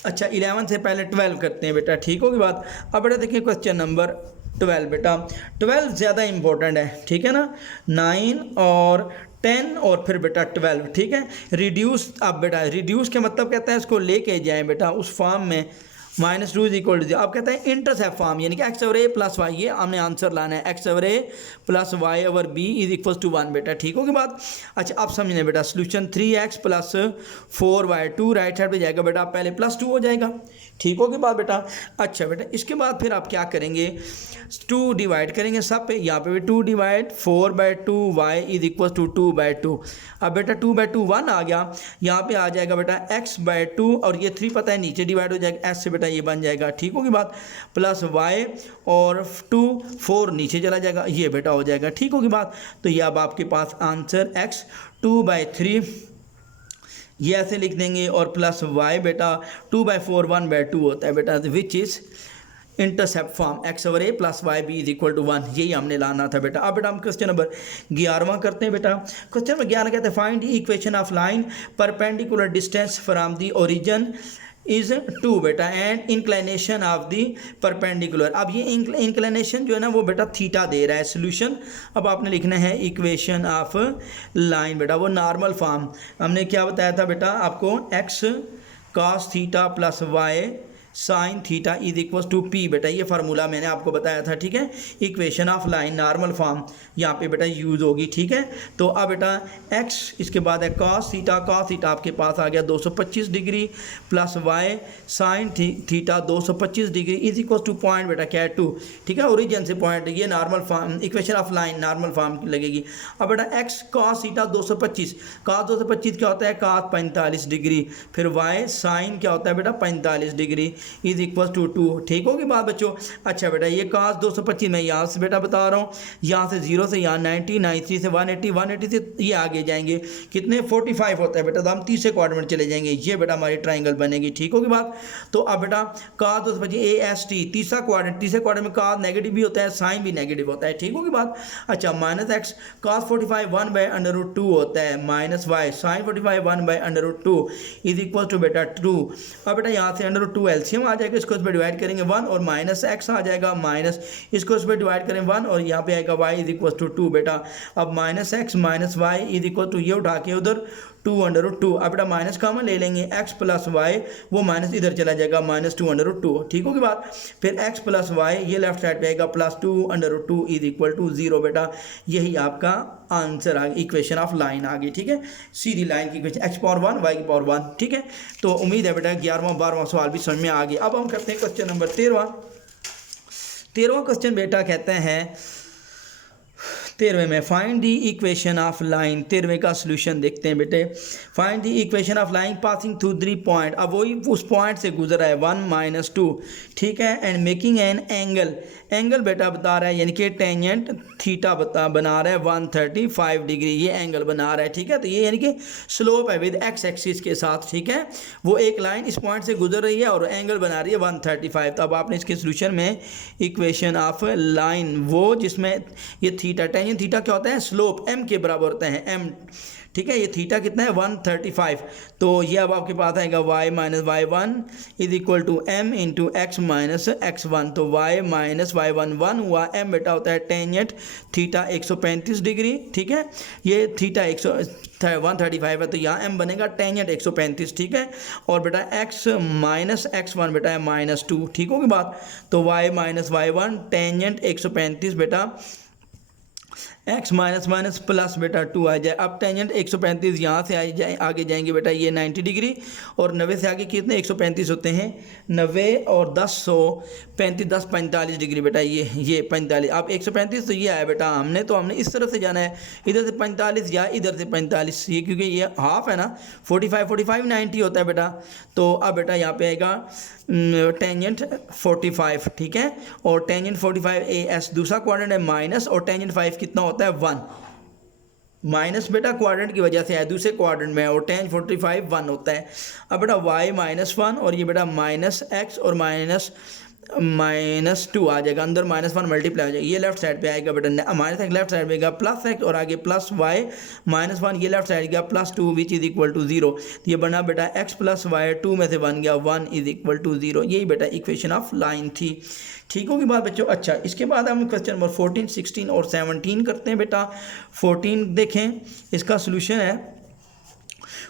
अच्छा 11 से पहले 12 करते हैं बेटा। ठीक होगी बात। अब बेटा देखिए क्वेश्चन नंबर 12 बेटा, 12 ज़्यादा इंपॉर्टेंट है। ठीक है ना, 9 और 10 और फिर बेटा 12। ठीक है, रिड्यूस। अब बेटा रिड्यूस के मतलब कहता है इसको लेके जाएं बेटा उस फॉर्म में, -2 इज इक्वल टू 0। अब कहते हैं इंटरसेप्ट फॉर्म, यानी कि x over a plus y, ये हमने आंसर लाना है, x over a plus y over b is equal to 1 बेटा। ठीक होगी बात। अच्छा अब समझने बेटा, solution 3x plus 4y, 2 right side पे जाएगा बेटा, पहले +2 हो जाएगा। ठीक होगी बात बेटा। अच्छा बेटा इसके बाद फिर आप क्या करेंगे, 2 डिवाइड करेंगे सब पे, यहाँ पे भी 2 divide 4/2 y is equal to 2/2। अब बेटा 2/2 1 आ गया, यहाँ पे आ जाएगा बेटा x/2 और ये 3 पता है नीचे डिवाइड हो जाएगा, s से बेटा ये बन जाएगा। ठीक होगी बात। प्लस y और 2 4 नीचे चला जाएगा, ये बेटा हो जाएगा। ठीक होगी बात। तो ये अब आपके पास आंसर x 2/3 ये ऐसे लिख देंगे और प्लस y बेटा 2/4 1/2 होता है बेटा, which is intercept form x over a plus y b is equal to 1, यही हमने लाना था बेटा। अब बेटा हम क्वेश्चन नंबर 11वां करते हैं बेटा। क्वेश्चन नंबर 11 कहते हैं find the equation of line perpendicular distance from the origin is 2 बेटा and inclination of the perpendicular. अब ये इंक्लिनेशन जो है ना वो बेटा थीटा दे रहा है। सोल्यूशन अब आपने लिखना है इक्वेशन ऑफ लाइन बेटा, वो नॉर्मल फॉर्म हमने क्या बताया था बेटा आपको, x cos theta plus y sine theta is equal to p बेटा, ये फार्मूला मैंने आपको बताया था। ठीक है, equation of line normal form यहाँ पे बेटा यूज़ होगी। ठीक है, तो अब बेटा x इसके बाद है cos थीटा आपके पास आ गया 225 degree plus y sine theta 225 degree is equal two point बेटा क्या है 2। ठीक है, ओरिजिन से पॉइंट, ये normal form equation of line normal form लगेगी। अब बेटा x cos थीटा 225, cos 225 क्या होता है, cos 45 डिग्री, फिर y साइन क्या होता है बेटा 45 डिग्री इज इक्वल टू 2। ठीक होगी बात बच्चों। अच्छा बेटा ये cos 225 मैं यहाँ से बेटा बता रहा हूँ, यहाँ से 0 से यहाँ 90, 93 से 180, 180 से ये आगे जाएंगे कितने 45 होता है बेटा, तो हम तीसरे क्वाड्रेंट में चले जाएंगे, ये बेटा हमारी ट्राइंगल बनेगी। ठीक होगी बात। तो अब बेटा cos 225 AST तीसरा क्वाड्रेंट, तीसरे क्वाड्रेंट में cos नेगेटिव भी होता है, साइन भी नेगेटिव होता है। ठीक होगी बात। अच्छा -x cos 45 1/√2 होता है, minus y sine 45 1/√2 is equal to बेटा 2। अब बेटा यहाँ से √2 एलसीएम आ जाएगा, इसको इस पर डिवाइड करेंगे 1 और -x आ जाएगा माइनस, इसको इस पर डिवाइड करें 1 और यहाँ पे आएगा y इज इक्वल टू 2 बेटा। अब -x minus y is equal to ये उठा के उधर 2/2। अब बेटा माइनस कॉमन ले लेंगे, x प्लस वाई वो माइनस इधर चला जाएगा -2/2। ठीक होगी बात। फिर x प्लस वाई ये लेफ्ट साइड पे आएगा +2/2 इज इक्वल टू 0 बेटा, यही आपका आंसर आ गया, इक्वेशन ऑफ लाइन आ गई। ठीक है, सीधी लाइन की इक्वेशन x पावर 1 y की पावर 1। ठीक है, तो उम्मीद है बेटा 11वां 12वां सवाल भी समझ में आ गया। अब हम करते हैं क्वेश्चन नंबर 13वां क्वेश्चन बेटा कहते हैं 13वें में find the equation of line. 13वें का सोल्यूशन देखते हैं बेटे। Find the equation of line passing through 3 point, अब वही उस पॉइंट से गुजर रहा है 1 - 2। ठीक है, एंड मेकिंग एन एंगल बेटा बता रहा है, यानी कि टेंजेंट थीटा बना रहा है 135 डिग्री, ये एंगल बना रहा है। ठीक है, तो ये यानी कि स्लोप है विद x एक्सिस के साथ। ठीक है, वो एक लाइन इस पॉइंट से गुजर रही है और एंगल बना रही है 135। तो अब आपने इसके सोल्यूशन में इक्वेशन ऑफ लाइन वो जिसमें ये थीटा टेंजेंट थीटा क्या होता है, स्लोप m के बराबर होता है m। ठीक है, ये थीटा कितना है 135, तो ये अब आपके पास आएगा y - y1 is equal to m into x - x1। तो y - y1 1 हुआ, m बेटा होता है टेंजेंट थीटा 135 डिग्री। ठीक है, ये थीटा 135 है, तो यहाँ m बनेगा टेंजेंट 135। ठीक है, और बेटा x - x1 बेटा है -2। ठीक होगी बात। तो y - y1 टेंजेंट 135 बेटा x माइनस प्लस बेटा 2 आ जाए। अब टेंजेंट 135 यहाँ से आगे जाएंगे बेटा, ये 90 डिग्री और 90 से आगे कितने 135 होते हैं, 90 और 10 45 डिग्री बेटा, ये 45। अब 135 तो ये आया बेटा, हमने इस तरफ से जाना है, इधर से 45 या इधर से 45, ये क्योंकि ये हाफ है ना, 45 90 होता है बेटा। तो अब बेटा यहाँ पे आएगा टेंजेंट 45। ठीक है, और टेंजेंट 45 AS दूसरा क्वाड्रेंट है माइनस, और टेंजेंट 5 कितना होता है 1 माइनस बेटा क्वाड्रेंट की वजह से है दूसरे क्वाड्रेंट में, और टेंजेंट 45 1 होता है। अब बेटा y -1 और ये बेटा -x और -2 आ जाएगा, अंदर -1 मल्टीप्लाई हो जाएगा, ये लेफ्ट साइड पे आएगा बेटा -x लेफ्ट साइड में आएगा +x और आगे प्लस y -1 ये लेफ्ट साइड गया +2 विच इज इक्वल टू 0। ये बना बेटा x + y 2 में से बन गया 1 इज इक्वल टू 0। यही बेटा इक्वेशन ऑफ लाइन थी। ठीक होगी बात बच्चों। अच्छा, इसके बाद हम क्वेश्चन नंबर 14 16 और 17 करते हैं बेटा। 14 देखें, इसका सोल्यूशन है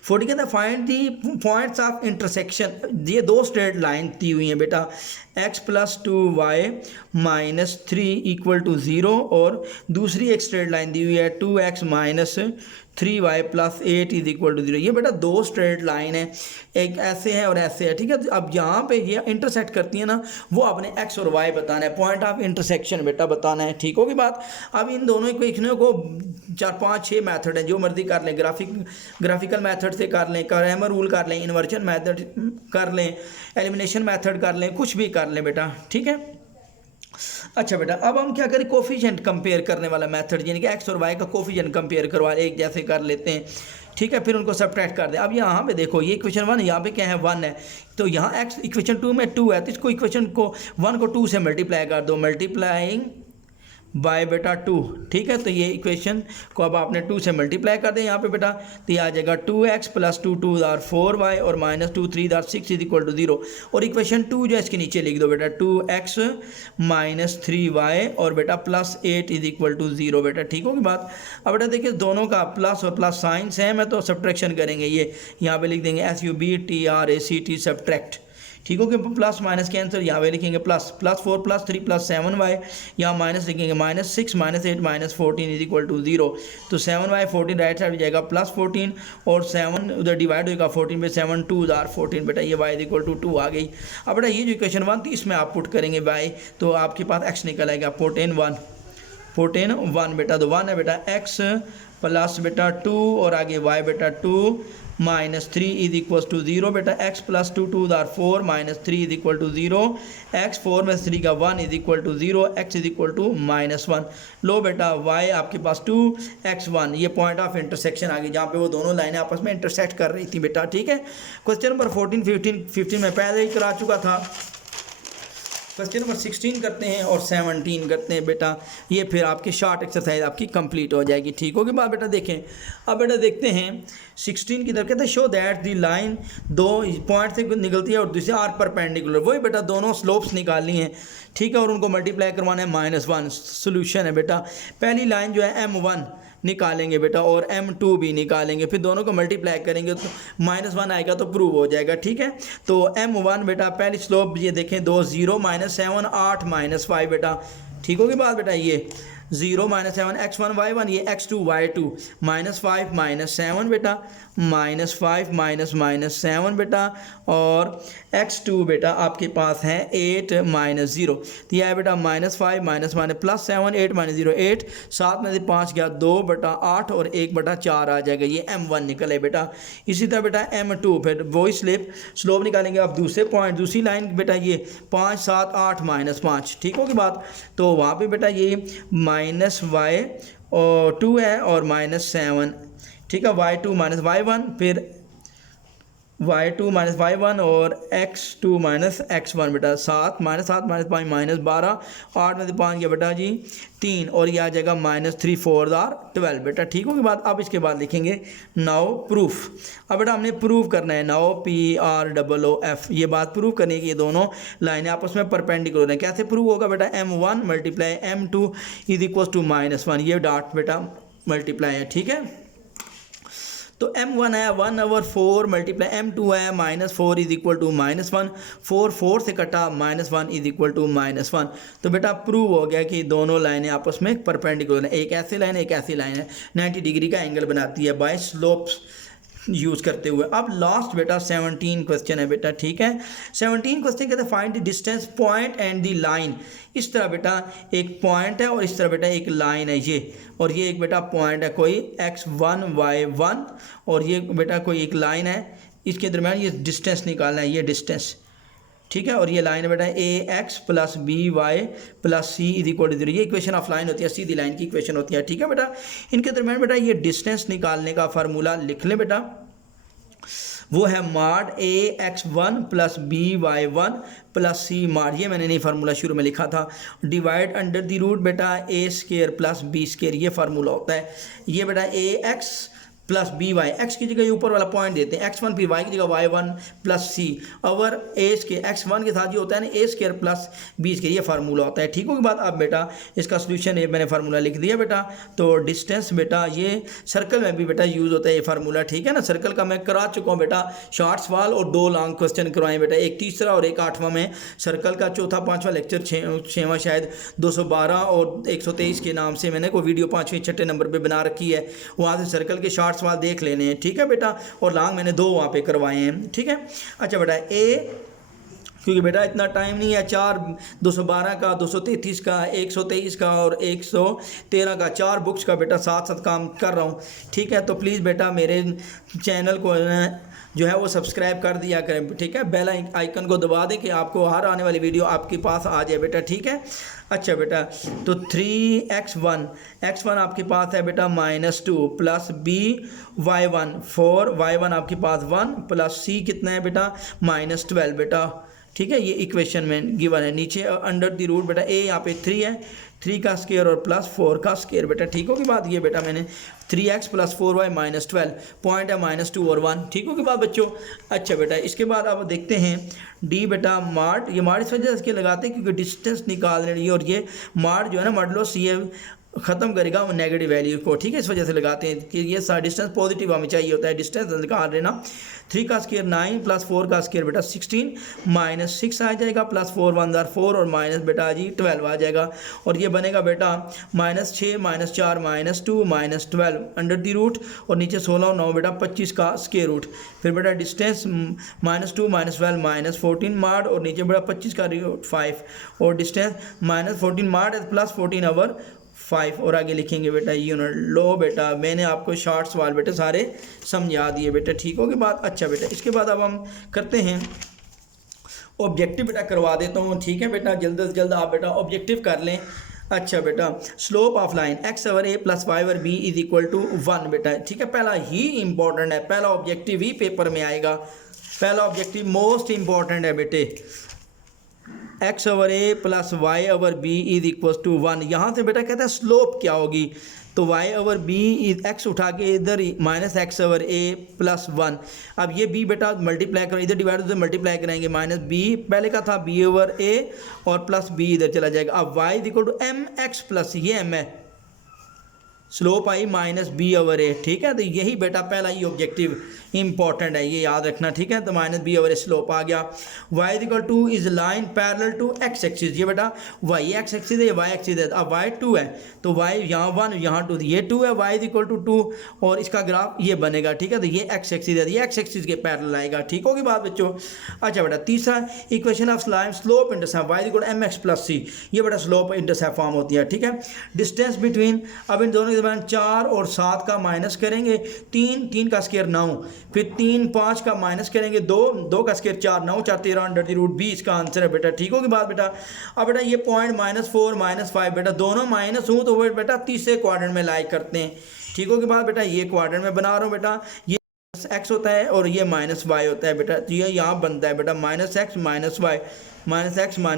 40 कहता है find the points of intersection. ये दो स्ट्रेट लाइन दी हुई हैं बेटा, x plus 2y minus 3 equal to 0 और दूसरी एक स्ट्रेट लाइन दी हुई है 2x minus 3y plus 8 is equal to 0। ये बेटा दो स्ट्रेट लाइन है, एक ऐसे है और ऐसे है, ठीक है। अब यहाँ पे ये इंटरसेक्ट करती है ना, वो आपने x और y बताना है, पॉइंट ऑफ इंटरसेक्शन बेटा बताना है, ठीक होगी बात। अब इन दोनों इक्वेशनों को 4 5 6 मेथड है, जो मर्जी कर लें, ग्राफिकल मेथड से कर लें, क्रैमर रूल कर लें, इन्वर्जन मेथड कर लें, एलिमिनेशन मेथड कर लें, कुछ भी कर लें बेटा, ठीक है। अच्छा बेटा, अब हम क्या करें, कोफिशिएंट कंपेयर करने वाला मेथड, यानी कि एक्स और वाई का कोफिशिएंट कंपेयर करवा एक जैसे कर लेते हैं, ठीक है, फिर उनको सब्ट्रैक्ट कर दें। अब यहाँ पे देखो, ये इक्वेशन 1, यहाँ पे क्या है 1 है, तो यहाँ एक्स इक्वेशन 2 में 2 है, तो इसको इक्वेशन को 1 को 2 से मल्टीप्लाई कर दो, मल्टीप्लाइंग बाय बेटा 2, ठीक है। तो ये इक्वेशन को अब आपने 2 से मल्टीप्लाई कर दें यहाँ पे बेटा, तो ये आ जाएगा 2x प्लस 2 2 आर 4y और minus 2 3 are 6 is equal to 0। और इक्वेशन 2 जो है इसके नीचे लिख दो बेटा, 2x माइनस 3y और बेटा प्लस 8 इज इक्वल टू 0 बेटा, ठीक होगी बात। अब बेटा देखिए दोनों का प्लस और प्लस साइन सेम है, तो सब्ट्रैक्शन करेंगे, ये यहाँ पे लिख देंगे SUBTRACT सब्ट्रैक्ट, ठीक हो, कि प्लस माइनस के आंसर यहाँ पे लिखेंगे प्लस 4 प्लस 3 प्लस 7y, यहाँ माइनस लिखेंगे minus 6 minus 8 minus 14 is equal to 0। तो 7y 14 राइट साइड जाएगा प्लस 14 और 7 उधर डिवाइड होगा 14 पे, 7 2 आर 14 बेटा, ये y इज इक्वल टू 2 आ गई। अब बेटा ये जो इक्वेशन 1 थी इसमें आप पुट करेंगे y, तो आपके पास x निकल आएगा, पुट इन 1 बेटा, तो 1 है बेटा x प्लस बेटा 2 और आगे y बेटा 2 माइनस 3 इज इक्वल टू 0 बेटा, x plus 2 2 are 4 minus 3 is equal to 0, x 4 में 3 का 1 is equal to 0, x is equal to minus 1। लो बेटा y आपके पास 2 x 1, ये पॉइंट ऑफ इंटरसेक्शन आ गई जहाँ पे वो दोनों लाइनें आपस में इंटरसेक्ट कर रही थी बेटा, ठीक है। क्वेश्चन नंबर 14 15 में पहले ही करा चुका था। क्वेश्चन नंबर 16 करते हैं और 17 करते हैं बेटा, ये फिर आपकी शॉर्ट एक्सरसाइज आपकी कंप्लीट हो जाएगी, ठीक होगी बात बेटा। देखें अब बेटा देखते हैं 16 की तरफ, कहते हैं शो दैट दी लाइन दो पॉइंट से निकलती है और दूसरी आर परपेंडिकुलर, वही बेटा दोनों स्लोप्स निकालनी है, ठीक है, और उनको मल्टीप्लाई करवाना है -1। सोल्यूशन है बेटा, पहली लाइन जो है M1 निकालेंगे बेटा और M2 भी निकालेंगे, फिर दोनों को मल्टीप्लाई करेंगे तो -1 आएगा तो प्रूव हो जाएगा, ठीक है। तो M1 बेटा पहली स्लोप ये देखें 2 0 -7 8 -5 बेटा, ठीक होगी बात बेटा, ये 0 -7 x1 y1, ये x2 y2 -5 -7 बेटा, -5 -7 बेटा, और x2 बेटा आपके पास है 8 -0, तो यह है बेटा -5 प्लस 7 8 -0 8, 7 में से 5 गया 2 बटा 8 और 1 बटा 4 आ जाएगा, ये M1 निकले बेटा। इसी तरह बेटा M2 फिर वही स्लोप निकालेंगे, अब दूसरे पॉइंट दूसरी लाइन बेटा ये 5 7 8 -5, ठीक होगी बात। तो वहाँ पे बेटा ये -y और 2 है और -7, ठीक है, y2 -y1, फिर y2 -y1 और x2 -x1 बेटा, 7 -5 -12, 8 में से 5 गया बेटा जी 3 और ये आ जाएगा -3 4 12 बेटा, ठीक होगी बात। अब इसके बाद लिखेंगे नाउ प्रूफ। अब बेटा हमने प्रूव करना है, नाउ PROOF, ये बात प्रूव करनी है कि ये दोनों लाइनें आपस में परपेंडिकुलर हैं। कैसे प्रूव होगा बेटा, M1 multiply M2 is equal to -1, ये डॉट बेटा मल्टीप्लाई है, ठीक है। तो M1 है 1/4 मल्टीप्लाई M2 है -4 इज इक्वल टू -1, 4 से कटा -1 इज इक्वल टू -1। तो बेटा प्रूव हो गया कि दोनों लाइनें आपस में परपेंडिकुलर हैं, एक ऐसी लाइन एक ऐसी लाइन है, 90 डिग्री का एंगल बनाती है बाय स्लोप्स यूज़ करते हुए। अब लास्ट बेटा 17 क्वेश्चन है बेटा, ठीक है। 17 क्वेश्चन कहते हैं find the distance point and the line. इस तरह बेटा एक पॉइंट है और इस तरह बेटा एक लाइन है ये, और ये एक बेटा पॉइंट है कोई x1 y1 और ये बेटा कोई एक लाइन है, इसके दरम्यान ये डिस्टेंस निकालना है, ये डिस्टेंस, ठीक है। और ये लाइन है बेटा ax plus by plus c is equal to 0, ये इक्वेशन ऑफ लाइन होती है, सीधी लाइन की इक्वेशन होती है, ठीक है बेटा। इनके दरम्यान बेटा ये डिस्टेंस निकालने का फार्मूला लिख लें बेटा, वो है माड ax1 plus by1 plus c माड, ये मैंने नहीं फार्मूला शुरू में लिखा था, डिवाइड अंडर द रूट बेटा a² प्लस b², ये फार्मूला होता है। ये बेटा ax plus b y, x की जगह ऊपर वाला पॉइंट देते हैं x1, फिर y की जगह y1 प्लस सी ओवर ए स्केयर, x1 के साथ ये होता है ना ए स्केयर प्लस बी स्केयर, ये फार्मूला होता है। ठीक हो गई बात। अब बेटा इसका सोल्यूशन ये मैंने फार्मूला लिख दिया बेटा। तो डिस्टेंस बेटा ये सर्कल में भी बेटा यूज़ होता है ये फार्मूला, ठीक है ना। सर्कल का मैं करा चुका हूँ बेटा शॉर्ट सवाल और 2 लॉन्ग क्वेश्चन करवाएं बेटा, एक तीसरा और एक 8वां में सर्कल का, चौथा 5वां लेक्चर 6वां शायद 212 और 123 के नाम से मैंने कोई वीडियो 5वें 6ठे नंबर पे बना रखी है, वहाँ से सर्कल के शॉर्ट सवाल देख लेने हैं, ठीक है बेटा। और लॉन्ग मैंने 2 वहाँ पे करवाए हैं, ठीक है। अच्छा बेटा ए, क्योंकि बेटा इतना टाइम नहीं है, 4 212 का, 233 का, 123 का और 113 का 4 बुक्स का बेटा साथ साथ काम कर रहा हूँ, ठीक है। तो प्लीज़ बेटा मेरे चैनल को जो है वो सब्सक्राइब कर दिया करें, ठीक है। बेल आइकन को दबा दें कि आपको हर आने वाली वीडियो आपके पास आ जाए बेटा, ठीक है। अच्छा बेटा तो 3x1 आपके पास है बेटा -2 प्लस बी y1 4 y1 आपके पास 1 प्लस सी कितना है बेटा -12 बेटा, ठीक है। ये इक्वेशन में गिवन है। नीचे अंडर द रूट बेटा ए यहाँ पे 3 है, 3 का स्केयर और प्लस 4 का स्केयर बेटा, ठीक होगी बात। ये बेटा मैंने 3x प्लस 4y -12 पॉइंट है -2 और 1, ठीक होगी बात बच्चों। अच्छा बेटा इसके बाद आप देखते हैं डी बेटा मार्ट, ये मार्ट इस वजह से लगाते हैं क्योंकि डिस्टेंस निकाल रही है और ये मार्ट जो है ना मॉडलो सी ख़त्म करेगा वो नेगेटिव वैल्यू को, ठीक है। इस वजह से लगाते हैं कि ये सारा डिस्टेंस पॉजिटिव हमें चाहिए होता है, डिस्टेंस निकाल रहे ना। 3 का स्केयर 9 प्लस 4 का स्केयर बेटा 16 -6 आ जाएगा, प्लस 4 1 4 और माइनस बेटा जी 12 आ जाएगा। और ये बनेगा बेटा -6 -4 -2 -12 अंडर द रूट और नीचे 16 और 9 बेटा 25 का स्केयर रूट। फिर बेटा डिस्टेंस -2 -12 -14 मार्ड और नीचे बेटा 25 का रूट 5 और डिस्टेंस -14 मार्ड प्लस 14 ओवर 5 और आगे लिखेंगे बेटा यूनिट। लो बेटा मैंने आपको शॉर्ट सवाल बेटा सारे समझा दिए बेटा, ठीक होगी बात। अच्छा बेटा इसके बाद अब हम करते हैं ऑब्जेक्टिव बेटा करवा देता हूँ, ठीक है बेटा। जल्द से जल्द आप बेटा ऑब्जेक्टिव कर लें। अच्छा बेटा slope of line x over a plus y over b is equal to 1 बेटा, ठीक है। पहला ही इंपॉर्टेंट है, पहला ऑब्जेक्टिव ही पेपर में आएगा, पहला ऑब्जेक्टिव मोस्ट इंपॉर्टेंट है बेटे। x over a plus y over b is equal to 1। यहाँ से बेटा कहता है स्लोप क्या होगी, तो y over b is x उठा के इधर -x ओवर a प्लस 1। अब ये b बेटा मल्टीप्लाई करें, इधर डिवाइड से मल्टीप्लाई करेंगे -b पहले का था b ओवर a और प्लस b इधर चला जाएगा। अब y is equal to mx plus ये m है, स्लोप आई -b ओवर a, ठीक है। तो यही बेटा पहला ही ऑब्जेक्टिव इंपॉर्टेंट है, ये याद रखना, ठीक है। तो -b ओवर a स्लोप आ गया। y equal to is line parallel to x axis, ये बेटा y x एक्सिस है, y एक्सिस है। अब y 2 है तो y यहाँ 1 यहाँ 2, ये 2 है, y इक्वल टू 2 और इसका ग्राफ ये बनेगा, ठीक है। तो ये x एक्सिस है, ये x एक्सिस के पैरेलल आएगा, ठीक होगी बात बच्चों। अच्छा बेटा तीसरा equation of line slope intercept y equal to mx plus c, ये बेटा स्लोप इंटरसेप्ट फॉर्म होती है, ठीक है। डिस्टेंस बिटवीन, अब इन दोनों के दरमियान 4 और 7 का माइनस करेंगे, 3 का स्केयर 9, फिर 3 5 का माइनस करेंगे 2 का स्केयर 4 9 4 13 अंडर द रूट 20 का आंसर है बेटा, ठीक होगी बात बेटा। अब बेटा ये पॉइंट -4 -5 बेटा दोनों माइनस हूँ तो वो बेटा तीसरे क्वाड्रेंट में लाइक करते हैं, ठीक होगी बात बेटा। ये क्वाड्रेंट में बना रहा हूँ बेटा, ये x होता है और ये -y होता है बेटा, तो ये यहाँ बनता है बेटा -x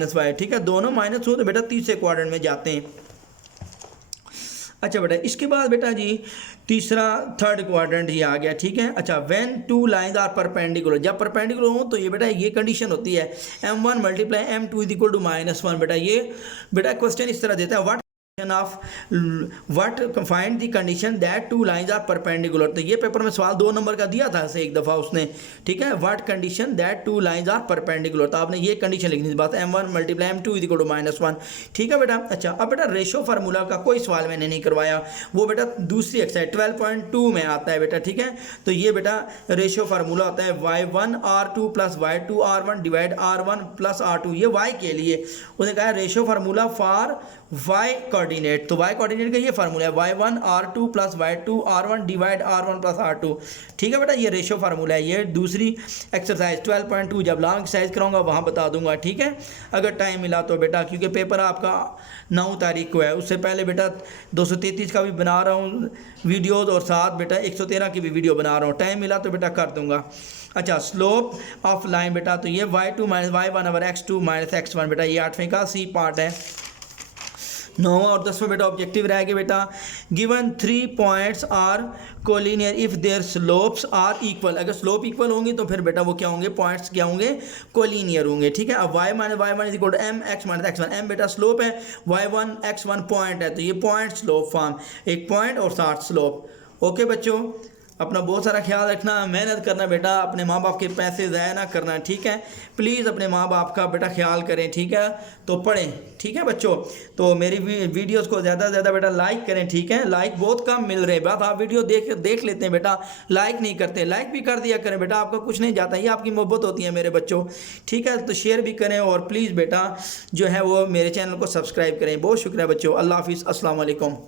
-y, ठीक है। दोनों माइनस हो तो बेटा तीसरे क्वाड्रेंट में जाते हैं। अच्छा बेटा इसके बाद बेटा जी तीसरा थर्ड क्वाड्रेंट ये आ गया, ठीक है। अच्छा व्हेन 2 लाइंस आर परपेंडिकुलर, जब परपेंडिकुलर हो तो ये बेटा ये कंडीशन होती है m1 multiply m2 is equal to -1 बेटा। ये बेटा क्वेश्चन इस तरह देता है what find the condition that 2 lines are perpendicular. तो ये पेपर में सवाल 2 नंबर का दिया था एक दफ़ा उसने, ठीक है। What condition that 2 lines are perpendicular, तो आपने ये कंडीशन लिखनी थी बात m1 multiply m2 is equal to -1, ठीक है बेटा। अच्छा अब बेटा रेशो फार्मूला का कोई सवाल मैंने नहीं करवाया, वो बेटा दूसरी एक्सरसाइज 12.2 में आता है बेटा, ठीक है। तो ये बेटा रेशो फार्मूला होता है y1 r2 plus y2 r1 divide r1 plus r2, ये y के लिए उसने कहा ratio formula for y coordinate, तो y कोऑर्डिनेट का ये फार्मूला है y1 r2 plus y2 r1 divide r1 plus r2, ठीक है बेटा। ये रेशो फार्मूला है। ये दूसरी एक्सरसाइज 12.2 जब लॉन्ग एक्सरसाइज कराऊंगा वहाँ बता दूंगा, ठीक है, अगर टाइम मिला तो बेटा, क्योंकि पेपर आपका 9 तारीख को है, उससे पहले बेटा 233 का भी बना रहा हूँ वीडियोज़ और साथ बेटा 113 की भी वीडियो बना रहा हूँ, टाइम मिला तो बेटा कर दूँगा। अच्छा स्लोप ऑफ लाइन बेटा, तो ये y2 -y1 over x2 -x1 बेटा, ये 8वें का सी पार्ट है। 9वां और 10वां बेटा ऑब्जेक्टिव रहेगा बेटा, given 3 points are collinear if their slopes are equal. अगर स्लोप इक्वल होंगी तो फिर बेटा वो क्या होंगे, पॉइंट्स क्या होंगे, कोलिनियर होंगे। ठीक है। अब y1 is equal to m x minus x1, m बेटा स्लोप है, y1 x1 पॉइंट है, तो ये पॉइंट स्लोप फॉर्म, एक पॉइंट और 60 स्लोप। ओके बच्चों, अपना बहुत सारा ख्याल रखना, मेहनत करना बेटा, अपने माँ बाप के पैसे ज़ाया ना करना। ठीक है। प्लीज़ अपने माँ बाप का बेटा ख्याल करें। ठीक है। तो पढ़ें। ठीक है बच्चों। तो मेरी वीडियोस को ज़्यादा से ज़्यादा बेटा लाइक करें। ठीक है। लाइक बहुत कम मिल रहे हैं, बात आप वीडियो देख लेते हैं बेटा, लाइक नहीं करते। लाइक भी कर दिया करें बेटा, आपका कुछ नहीं जाता, ये आपकी मोहब्बत होती है मेरे बच्चों। ठीक है। तो शेयर भी करें और प्लीज़ बेटा जो है वो मेरे चैनल को सब्सक्राइब करें। बहुत शुक्रिया बच्चों। अल्लाह हाफिज़। अस्सलाम वालेकुम।